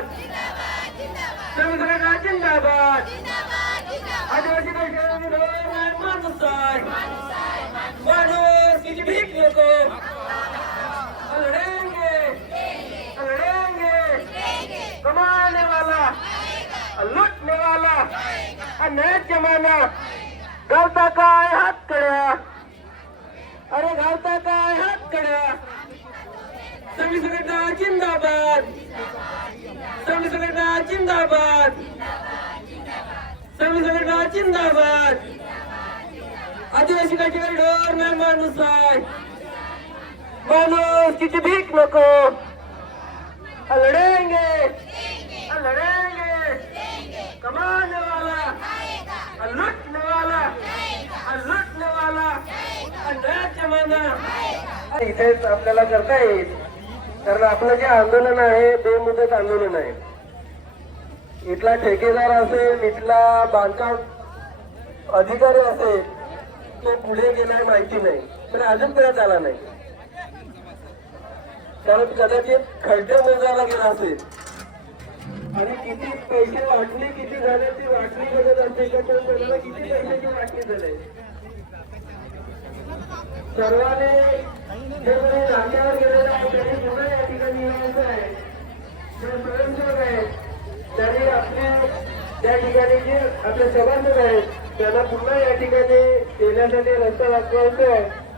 जिंदाबाद. संघटना जिंदाबाद. आदिवासी माणूस आहे माणूस किती भीक नको. लढेंगे लढेंगे कमाने वाला लुटने वाला अन्याय जमाना घालता काय हात कड्या? अरे घालता काय हात कड्या? संघ संघटना जिंदाबाद. संघ संघटना जिंदाबाद. संघ संघटना जिंदाबाद आदिवासी काठीवर डोर नाही माणूस आहे माणूस तिथे भीक नको. लढेंगे. लढेंगे. कमाने वाला लुटने वाला लुटने वाला अन्याय जमाना इथेच आपल्याला करता येईल. कारण आपलं जे आंदोलन आहे बेमुदत आंदोलन आहे. इथला ठेकेदार असेल इथला बांधकाम अधिकारी असेल तो पुढे गेलाय माहिती नाही. पण अजून त्याला झाला नाही. कारण कदाचित खड्डे मोजायला गेला असेल. आणि किती पैसे वाटले किती झाले ती वाटणी बघत असते किती पैशाची वाटणी झाले? सर्वांनी जे कोणी नाक्यावर गेलेलं आहे त्यांनी पुन्हा या ठिकाणी यायचं आहे जे स्वयंसेवक आहेत त्यांनी आपले त्या ठिकाणी जे आपले सभासद आहेत त्यांना पुन्हा या ठिकाणी येण्यासाठी रस्ता दाखवायचा आहे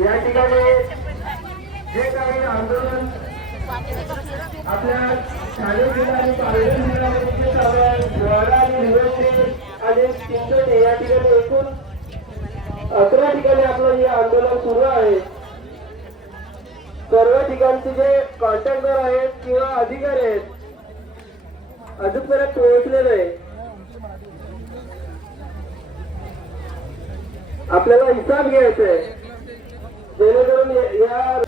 या ठिकाणी जे काही आंदोलन आपल्या ठाणे जिल्हा आणि पालघर जिल्ह्यामध्ये जे चालू आहे वाडा आणि हिरोशी आणि चिंचोली या ठिकाणी एकूण अकरा ठिकाणी आपलं हे आंदोलन सुरू आहे सर्व ठिकाणचे जे कॉन्ट्रॅक्टर आहेत किंवा अधिकारी आहेत अजूनपर्यंत पोहोचले नाही. आपल्याला हिसाब घ्यायचा आहे. जेणेकरून या- या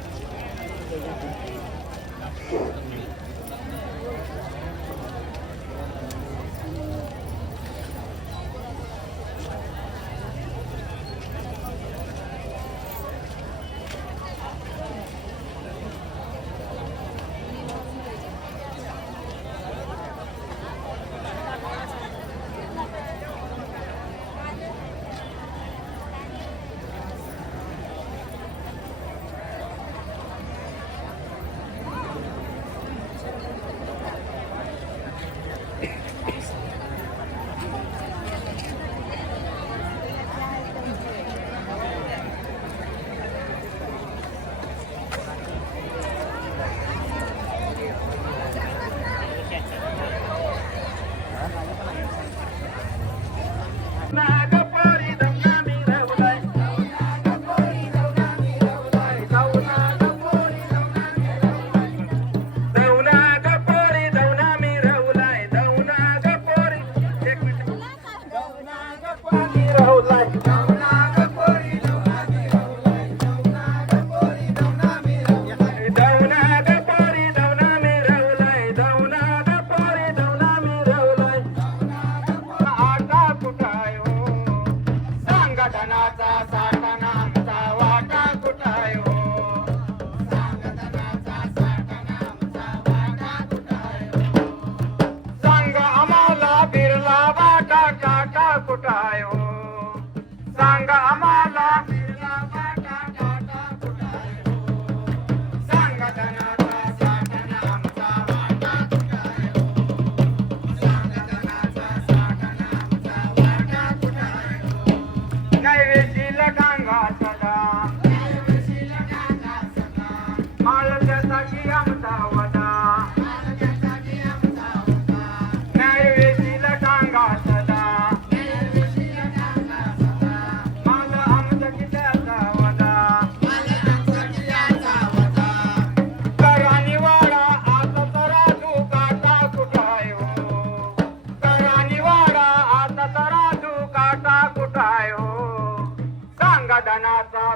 Not त्याच्यासाठी आमचा वदा न्यायवेदीला टांगा सदा माझा आमचा किल्ल्याचा वदा करा निवाडा आता तरा धुकाटा कुठाय हो. करा निवाडा आता तरा धुकाटा कुठाय हो. सांगा धनाचा